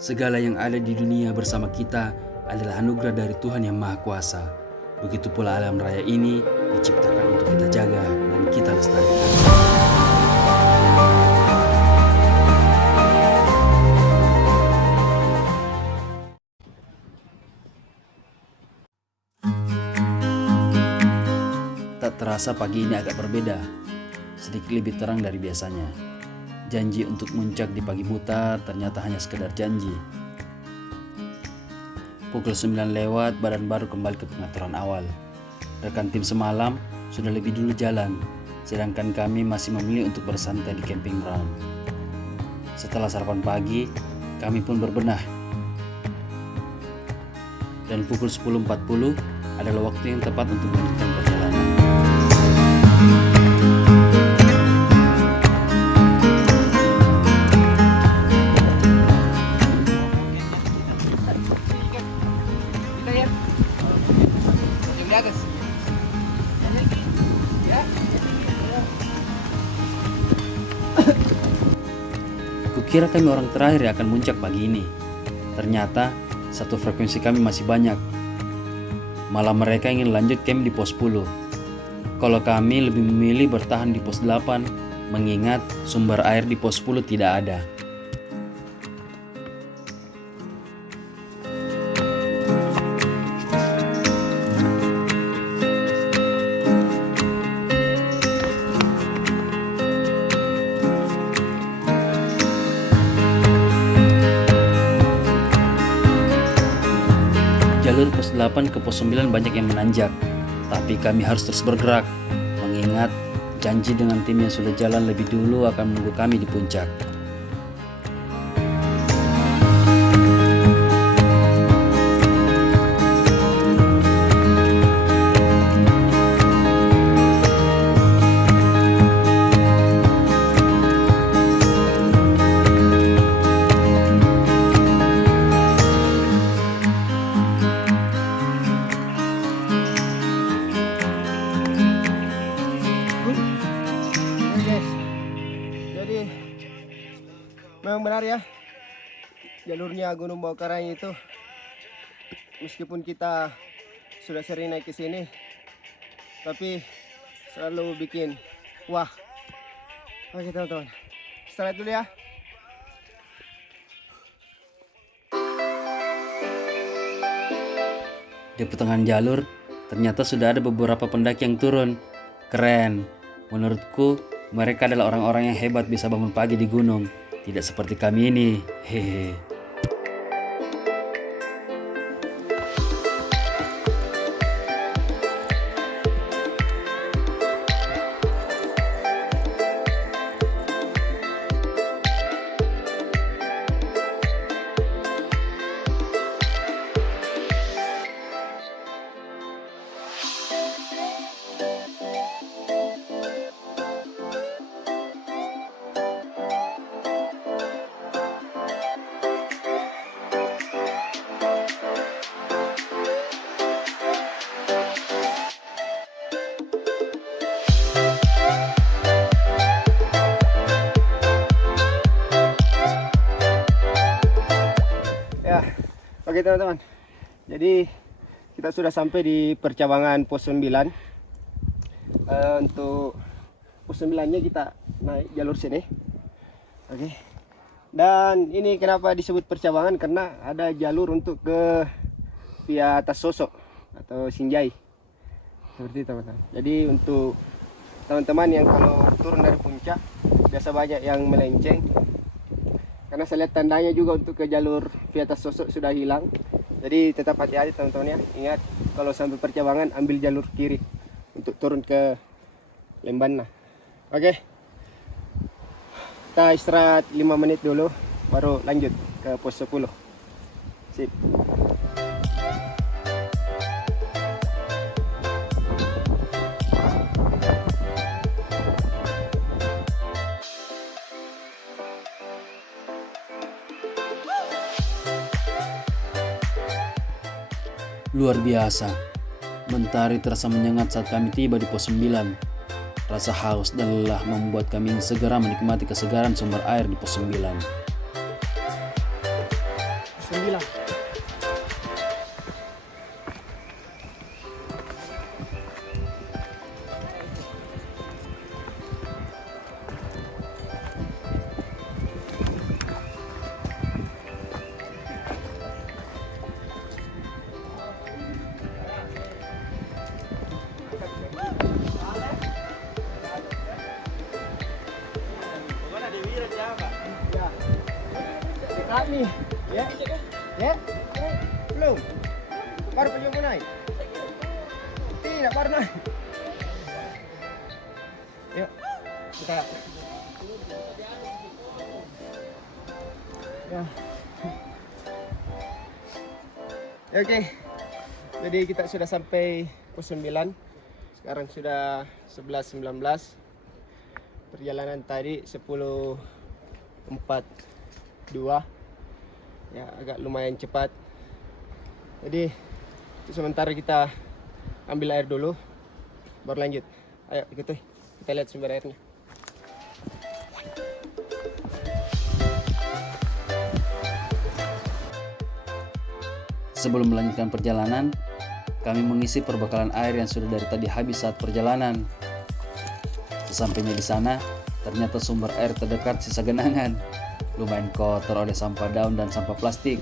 Segala yang ada di dunia bersama kita adalah anugerah dari Tuhan yang Maha Kuasa. Begitu pula alam raya ini diciptakan untuk kita jaga dan kita lestarikan. Tak terasa pagi ini agak berbeda, sedikit lebih terang dari biasanya. Janji untuk muncak di pagi buta ternyata hanya sekedar janji. Pukul 9 lewat, badan baru kembali ke pengaturan awal. Rekan tim semalam sudah lebih dulu jalan, sedangkan kami masih memilih untuk bersantai di camping ground. Setelah sarapan pagi, kami pun berbenah. Dan pukul 10.40 adalah waktu yang tepat untuk melanjutkan perjalanan. Kukira kami orang terakhir yang akan muncak pagi ini. Ternyata satu frekuensi kami masih banyak. Malah mereka ingin lanjut camp di pos 10. Kalau kami lebih memilih bertahan di pos 8, mengingat sumber air di pos 10 tidak ada. Jalur pos 8 ke pos 9 banyak yang menanjak, tapi kami harus terus bergerak, mengingat janji dengan tim yang sudah jalan lebih dulu akan menunggu kami di puncak. Memang benar ya, jalurnya Gunung Bawah-Karang itu, meskipun kita sudah sering naik ke sini, tapi selalu bikin wah. Oke teman-teman, istirahat dulu ya. Di pertengahan jalur, ternyata sudah ada beberapa pendaki yang turun. Keren. Menurutku, mereka adalah orang-orang yang hebat bisa bangun pagi di gunung. Tidak seperti kami ini. Hehe. Oke teman-teman, jadi kita sudah sampai di percabangan pos 9. Untuk pos 9 nya kita naik jalur sini. Oke. Dan ini kenapa disebut percabangan, karena ada jalur untuk ke via atas Sosok atau Sinjai. Seperti itu teman-teman. Jadi untuk teman-teman yang kalau turun dari puncak biasa banyak yang melenceng. Karena saya lihat tandanya juga untuk ke jalur via atas Sosok sudah hilang. Jadi tetap hati-hati teman-teman ya. Ingat kalau sampai percabangan ambil jalur kiri untuk turun ke Lembana. Oke. Kita istirahat 5 menit dulu baru lanjut ke pos 10. Sip. Luar biasa. Mentari terasa menyengat saat kami tiba di pos 9. Rasa haus dan lelah membuat kami ingin segera menikmati kesegaran sumber air di pos 9. 9. Ya. Dekat nih. Ya. Ya. Belum. Baru penjung naik. Tidak baru naik. Yuk. Kita. Ya. Oke. Jadi kita sudah sampai pos 9. Sekarang sudah 11.19. Perjalanan tadi 10.42. Ya, agak lumayan cepat. Jadi untuk sementara kita ambil air dulu, baru lanjut. Ayo ikuti, kita lihat sumber airnya. Sebelum melanjutkan perjalanan, kami mengisi perbekalan air yang sudah dari tadi habis saat perjalanan. Sesampainya di sana, ternyata sumber air terdekat sisa genangan. Lumayan kotor oleh sampah daun dan sampah plastik.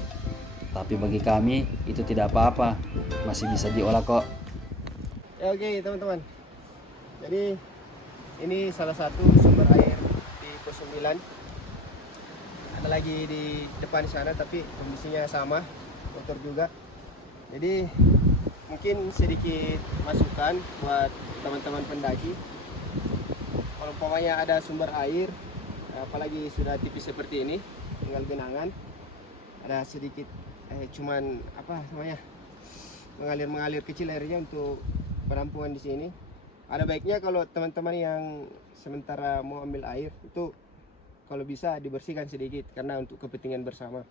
Tapi bagi kami, itu tidak apa-apa. Masih bisa diolah kok. Ya, oke teman-teman. Jadi ini salah satu sumber air di pos 9. Ada lagi di depan sana tapi kondisinya sama, kotor juga. Jadi mungkin sedikit masukan buat teman-teman pendaki. Kalau umpamanya ada sumber air, apalagi sudah tipis seperti ini, tinggal genangan, ada sedikit cuman apa namanya, mengalir kecil airnya untuk penampungan di sini. Ada baiknya kalau teman-teman yang sementara mau ambil air itu kalau bisa dibersihkan sedikit karena untuk kepentingan bersama.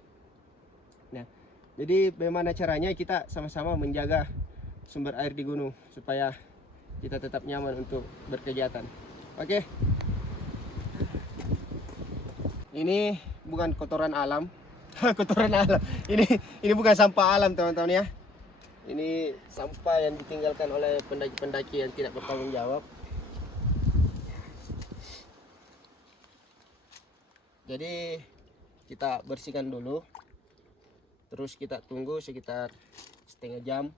Nah, jadi bagaimana caranya kita sama-sama menjaga sumber air di gunung supaya kita tetap nyaman untuk berkegiatan. Oke. Ini bukan kotoran alam. Kotoran alam. Ini bukan sampah alam, teman-teman ya. Ini sampah yang ditinggalkan oleh pendaki-pendaki yang tidak bertanggung jawab. Jadi kita bersihkan dulu. Terus kita tunggu sekitar setengah jam.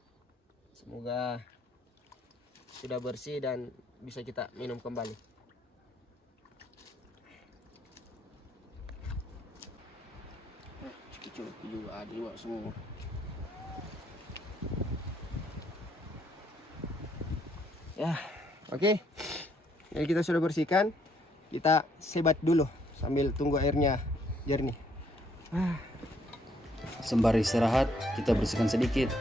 Semoga sudah bersih dan bisa kita minum kembali. Cuci juga ada juga semua. Ya, oke. Jadi kita sudah bersihkan. Kita sebat dulu sambil tunggu airnya jernih. Sembari istirahat, kita bersihkan sedikit.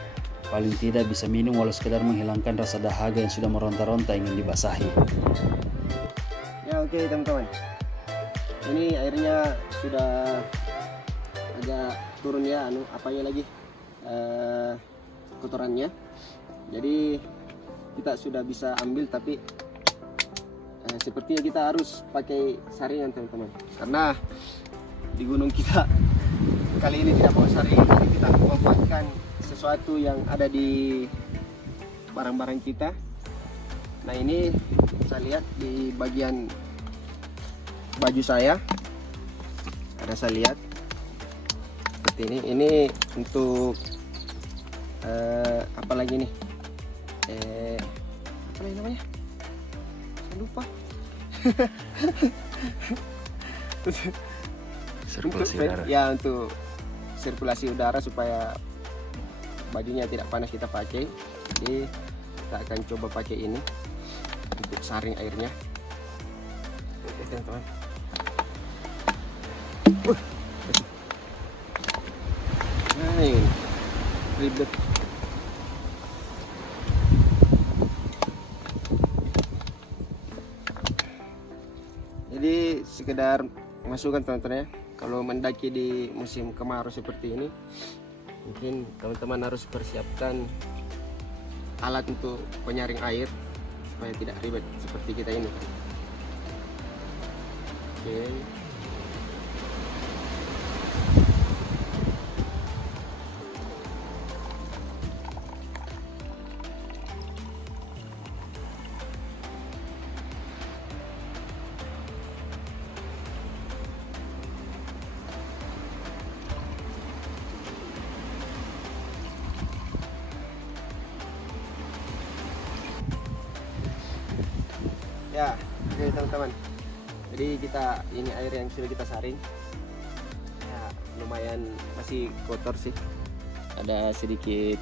Paling tidak bisa minum walau sekedar menghilangkan rasa dahaga yang sudah meronta-ronta ingin dibasahi. Ya, oke teman-teman. Ini airnya sudah agak turun ya, apanya lagi kotorannya. Jadi kita sudah bisa ambil, tapi sepertinya kita harus pakai saringan teman-teman, karena di gunung kita kali ini tidak bawa saringan. Jadi kita memanfaatkan sesuatu yang ada di barang-barang kita. Nah, ini saya lihat di bagian baju saya ada, saya lihat seperti ini untuk apa lagi nih, apa lagi namanya, saya lupa. Sirkulasi udara. Ya, untuk sirkulasi udara supaya bajunya tidak panas kita pakai. Jadi kita akan coba pakai ini untuk saring airnya. Oke teman-teman. Nah, ini ribet. Jadi sekedar masukan teman-teman ya, kalau mendaki di musim kemarau seperti ini, mungkin teman-teman harus persiapkan alat untuk penyaring air supaya tidak ribet seperti kita ini. Oke. Ya, oke teman-teman. Jadi kita ini air yang sudah kita saring. Ya, lumayan masih kotor sih. Ada sedikit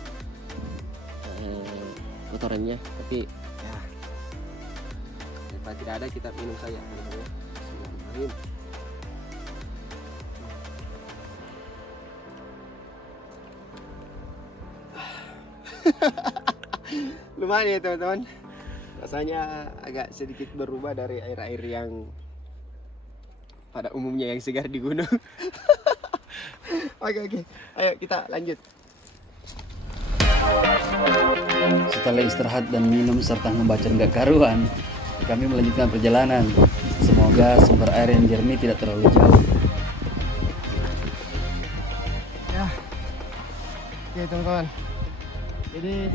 kotorannya, tapi ya daripada tidak ada kita minum saja. Bismillahirrahmanirrahim. Lumayan ya teman-teman, rasanya agak sedikit berubah dari air-air yang pada umumnya yang segar di gunung. Oke, ayo kita lanjut. Setelah istirahat dan minum serta membaca nggak karuan, kami melanjutkan perjalanan. Semoga sumber air yang jernih tidak terlalu jauh. Ya, oke teman-teman. Jadi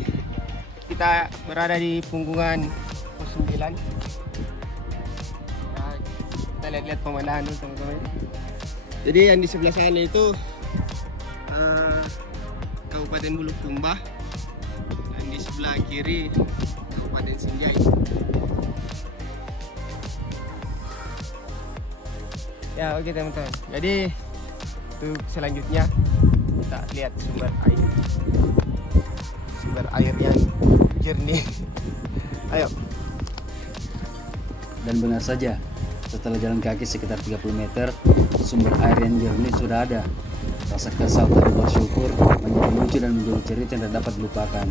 kita berada di punggungan pos 9. Nah, kita lihat-lihat pemandangan dulu teman-teman. Jadi yang di sebelah sana itu Kabupaten Bulukumba, dan di sebelah kiri Kabupaten Sinjai. Ya oke teman-teman. Jadi untuk selanjutnya kita lihat sumber air yang jernih. Ayo. Dan benar saja, setelah jalan kaki sekitar 30 meter, sumber air yang jernih sudah ada. Rasa kesal tapi bersyukur menjadi lucu dan menjadi cerita yang tidak dapat dilupakan.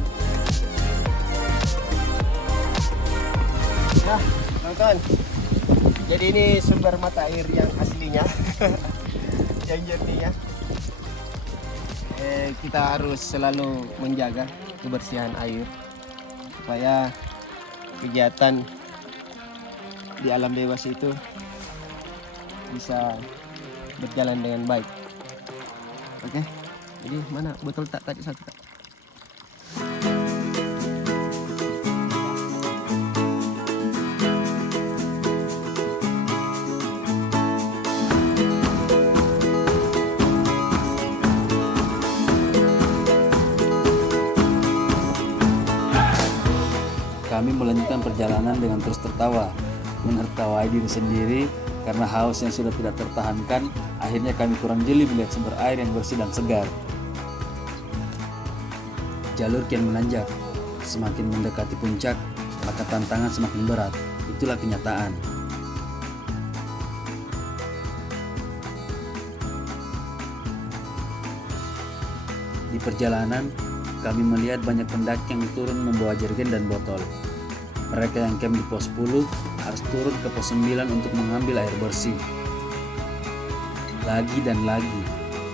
Nah, teman-teman. Jadi ini sumber mata air yang aslinya, yang jernihnya. Kita harus selalu menjaga kebersihan air supaya kegiatan di alam bebas itu bisa berjalan dengan baik. Oke, jadi mana botol tak tadi satu tak? Kami melanjutkan perjalanan dengan terus tertawa, menertawai diri sendiri karena haus yang sudah tidak tertahankan. Akhirnya kami kurang jeli melihat sumber air yang bersih dan segar. Jalur kian menanjak, semakin mendekati puncak, maka tantangan semakin berat. Itulah kenyataan. Di perjalanan, kami melihat banyak pendaki yang turun membawa jerigen dan botol. Mereka yang camp di pos 10 harus turun ke pos 9 untuk mengambil air bersih. Lagi dan lagi,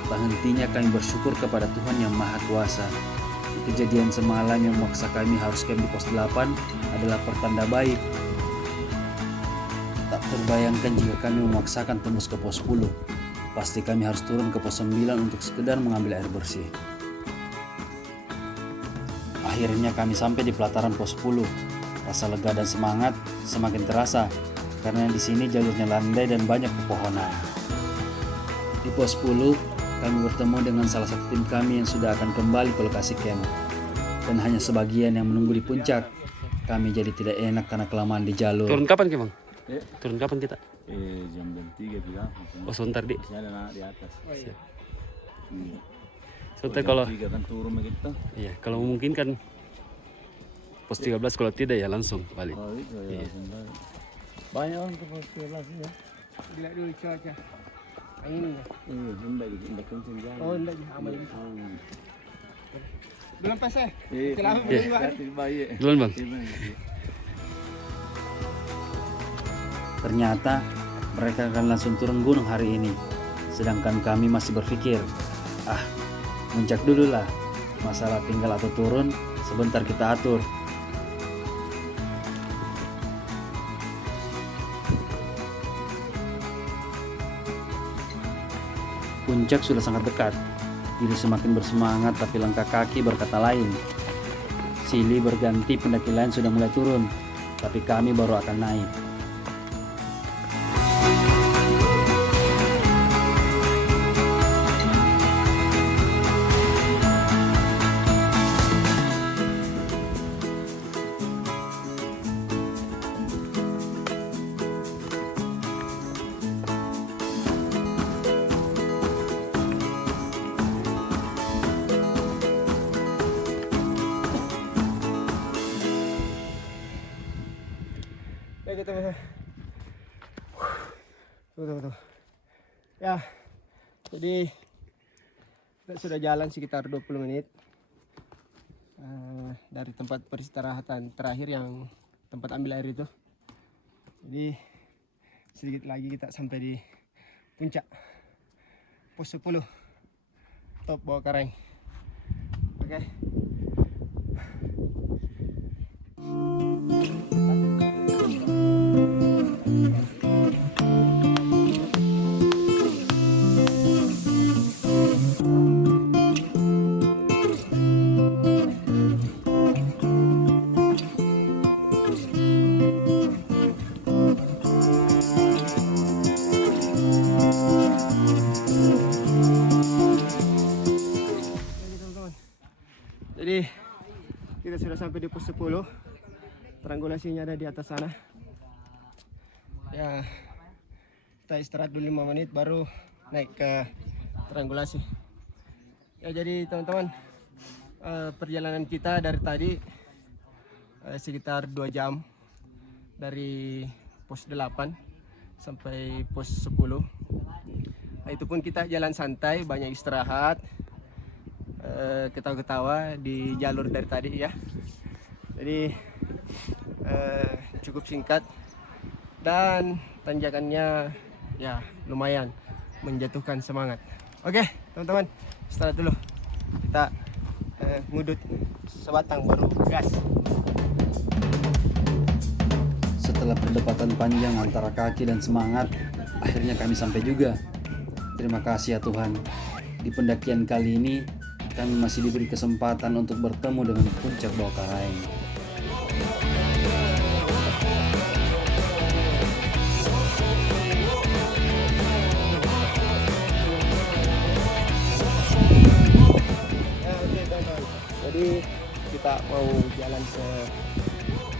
tak hentinya kami bersyukur kepada Tuhan yang Maha Kuasa. Kejadian semalam yang memaksa kami harus camp di pos 8 adalah pertanda baik. Tak terbayangkan jika kami memaksakan tembus ke pos 10. Pasti kami harus turun ke pos 9 untuk sekedar mengambil air bersih. Akhirnya kami sampai di pelataran pos 10. Rasa lega dan semangat semakin terasa karena di sini jalurnya landai dan banyak pepohonan. Di pos 10, kami bertemu dengan salah satu tim kami yang sudah akan kembali ke lokasi camp. Dan hanya sebagian yang menunggu di puncak. Kami jadi tidak enak karena kelamaan di jalur. Turun kapan Bang? Turun kapan kita? Jam 3 bilang. Oh sebentar di. Ada anak di atas. Sebentar kalau. 3 kan turun begitu. Iya kalau memungkinkan pos 13, kalau tidak ya langsung balik. Oh itu ya. Iya. Banyak orang ke pos 13 ya. Lihat dulu cuaca. Anginnya. Hendak kencing jalan. Oh, hendak aman gitu. Belum pas ya? Iya. Selamat Hati baik. Duluan Bang. Ternyata mereka akan langsung turun gunung hari ini. Sedangkan kami masih berpikir, muncak dulu lah. Masalah tinggal atau turun, sebentar kita atur. Puncak sudah sangat dekat. Diri semakin bersemangat tapi langkah kaki berkata lain. Silih berganti, pendaki lain sudah mulai turun, tapi kami baru akan naik. teman-teman. Tuh. Ya, jadi kita sudah jalan sekitar 20 menit dari tempat peristirahatan terakhir yang tempat ambil air itu. Jadi sedikit lagi kita sampai di puncak pos 10 top Bawah Karaeng. Oke. Jadi kita sudah sampai di pos 10. Triangulasinya ada di atas sana. Ya, kita istirahat dulu 5 menit baru naik ke triangulasi. Ya, jadi teman-teman, perjalanan kita dari tadi sekitar 2 jam dari pos 8 sampai pos 10. Nah, itu pun kita jalan santai, banyak istirahat, ketawa-ketawa di jalur dari tadi ya. Jadi cukup singkat dan tanjakannya ya lumayan menjatuhkan semangat. Oke teman-teman, istirahat dulu. Kita ngudut sebatang baru gas. Setelah perdebatan panjang antara kaki dan semangat, akhirnya kami sampai juga. Terima kasih ya Tuhan. Di pendakian kali ini kami masih diberi kesempatan untuk bertemu dengan puncak Bawah Karaeng. Ya, oke teman-teman. Jadi kita mau jalan ke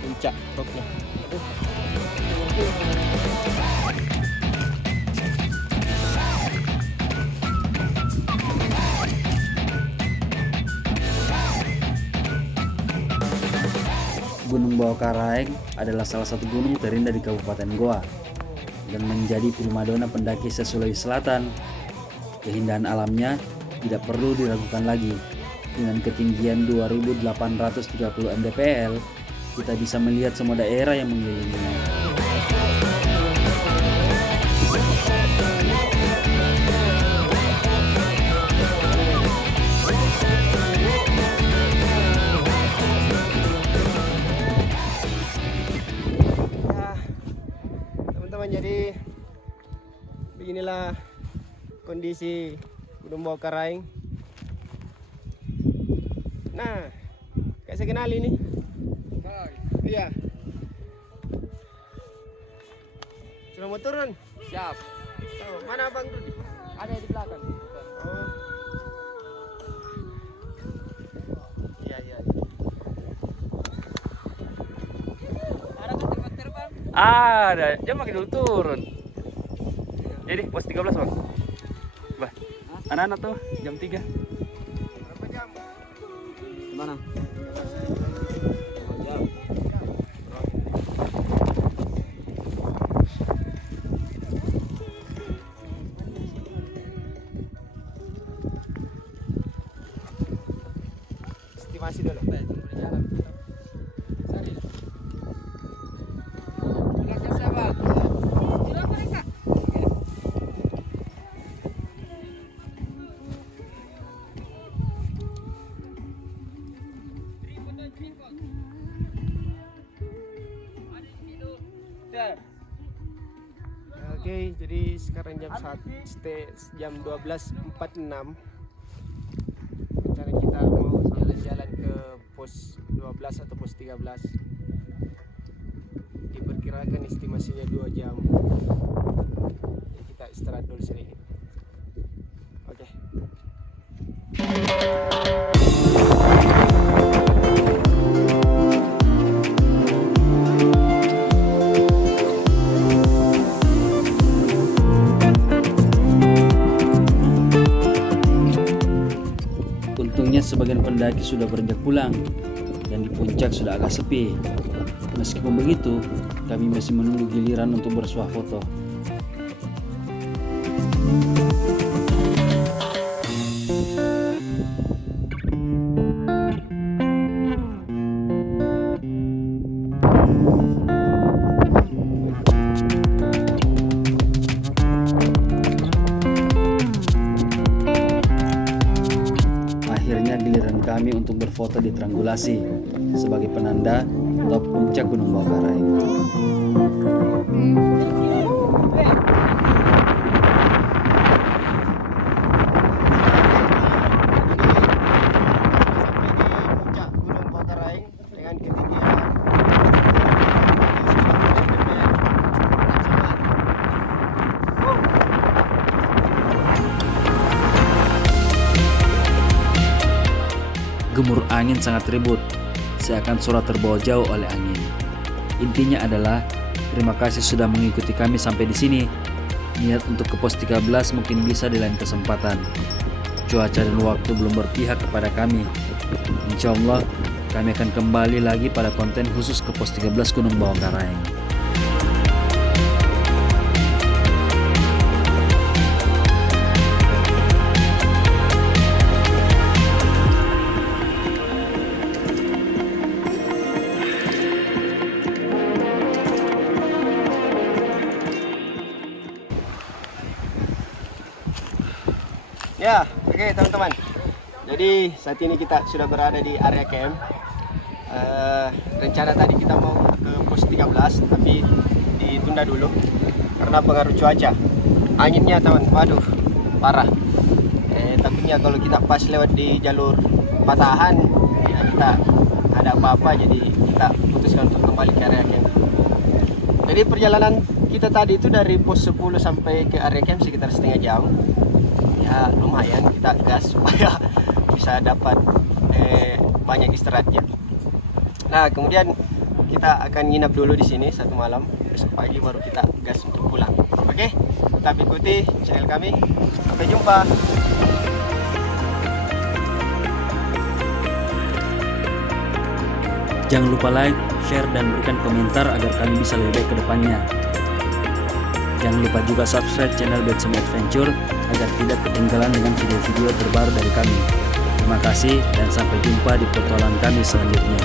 puncak topnya. Gunung Bawah Karaeng adalah salah satu gunung terindah di Kabupaten Goa dan menjadi primadona pendaki se-Sulawesi Selatan. Keindahan alamnya tidak perlu diragukan lagi. Dengan ketinggian 2.830 mdpl, kita bisa melihat semua daerah yang mengelilinginya. Jadi beginilah kondisi Gunung Bawah Karaeng. Nah, kayak saya kenal ini. Iya. Sudah mau turun? Siap. Oh, mana Bang Rudi? Ada di belakang. Oh. Iya. Ada, dia makin dulu turun. Jadi pos 13 bang. Bah, anak-anak tuh jam 3. Berapa jam? Gimana? Jam. Estimasi dulu. Oke, jadi sekarang jam 12.46. Rencana kita mau jalan-jalan ke pos 12 atau pos 13. Diperkirakan estimasinya 2 jam. Jadi kita istirahat dulu sedikit. Oke. Untungnya sebagian pendaki sudah beranjak pulang dan di puncak sudah agak sepi. Meskipun begitu, kami masih menunggu giliran untuk bersuah foto. Akhirnya giliran kami untuk berfoto di Tranggulasi sebagai penanda top puncak Gunung Bawakaraeng. Puncak Gunung Bawakaraeng dengan ketinggian Gemur angin sangat ribut, seakan suara terbawa jauh oleh angin. Intinya adalah, terima kasih sudah mengikuti kami sampai di sini. Niat untuk ke pos 13 mungkin bisa di lain kesempatan. Cuaca dan waktu belum berpihak kepada kami. Insya Allah, kami akan kembali lagi pada konten khusus ke pos 13 Gunung Bawakaraeng. Ya, oke teman-teman. Jadi saat ini kita sudah berada di area camp. Rencana tadi kita mau ke pos 13 tapi ditunda dulu karena pengaruh cuaca. Anginnya teman, waduh, parah. Takutnya kalau kita pas lewat di jalur patahan, ya kita ada apa-apa, jadi kita putuskan untuk kembali ke area camp. Jadi perjalanan kita tadi itu dari pos 10 sampai ke area camp sekitar setengah jam. Ya lumayan, kita gas supaya bisa dapat banyak istirahatnya. Nah kemudian kita akan nginap dulu di sini satu malam, besok pagi baru kita gas untuk pulang. Oke, tetap ikuti channel kami. Sampai jumpa. Jangan lupa like, share, dan berikan komentar agar kami bisa lebih baik ke depannya. Jangan lupa juga subscribe channel Betsum Adventure agar tidak ketinggalan dengan video-video terbaru dari kami. Terima kasih dan sampai jumpa di petualangan kami selanjutnya.